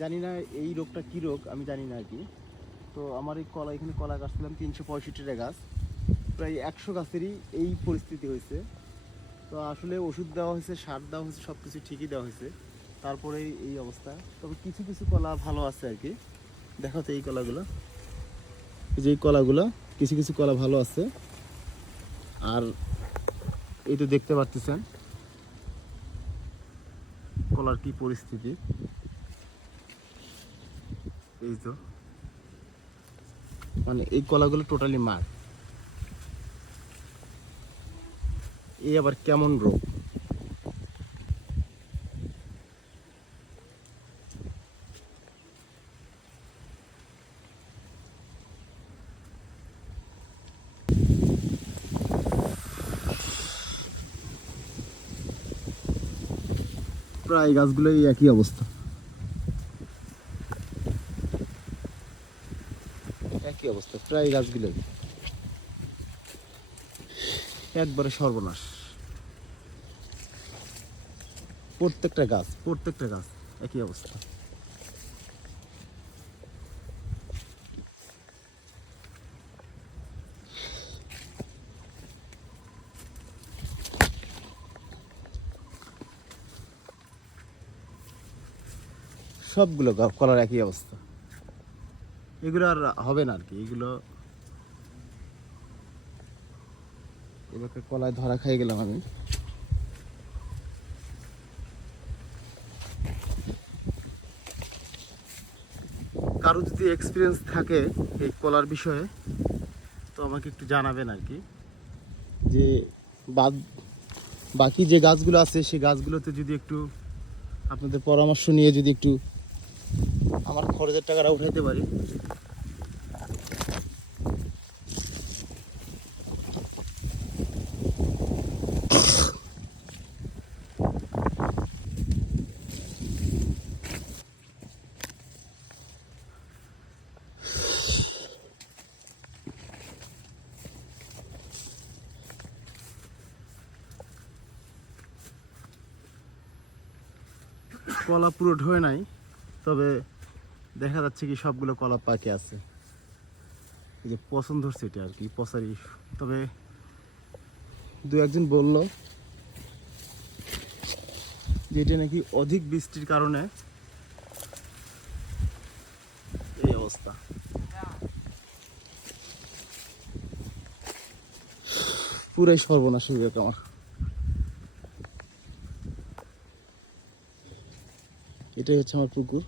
জানি না এই রোগটা কী রোগ, আমি জানি না আর কি। তো আমার এই কলা, এখানে কলা গাছ ছিলাম 365টা গাছ, প্রায় 100 গাছেরই এই পরিস্থিতি হয়েছে। তো আসলে ওষুধ দেওয়া হয়েছে, সার দেওয়া হয়েছে, সব কিছু ঠিকই দেওয়া হয়েছে, তারপরেই এই অবস্থা। তবে কিছু কিছু কলা ভালো আছে আর কি। দেখাতে এই কলাগুলো, এই যে এই কলাগুলো, কিছু কিছু কলা ভালো আছে। আর এই তো দেখতে পাচ্ছেন কলার কি পরিস্থিতি, এই তো মানে এই কলাগুলো টোটালি মার। এই আবার কেমন রোগ? প্রায় গাছগুলোই একই অবস্থা, একই অবস্থা প্রায় গাছগুলোই একবারে সর্বনাশ। প্রত্যেকটা গাছ, প্রত্যেকটা গাছ একই অবস্থা। সবগুলো কলার একই অবস্থা। এগুলো আর হবে না আর কি। এগুলো এবারে কলায় ধরা খাই গেলাম আমি। কারো যদি এক্সপিরিয়েন্স থাকে এই কলার বিষয়ে তো আমাকে একটু জানাবেন আর কি, যে বাকি যে গাছগুলো আছে সেই গাছগুলোতে যদি একটু আপনাদের পরামর্শ নিয়ে যদি একটু আমার খরচের টাকাটা উঠাইতে পারি। কলা পুরো ঢোয় নাই, তবে দেখা যাচ্ছে কি সবগুলো কলা পাকে আছে। এই যে পছন্দ ধরছে এটা আর কি, পচারি। তবে দু একজন বলল যে এটা নাকি অধিক বৃষ্টির কারণে এই অবস্থা। পুরাই সর্বনাশ হয়ে যেত আমার। এটাই হচ্ছে আমার পুকুর।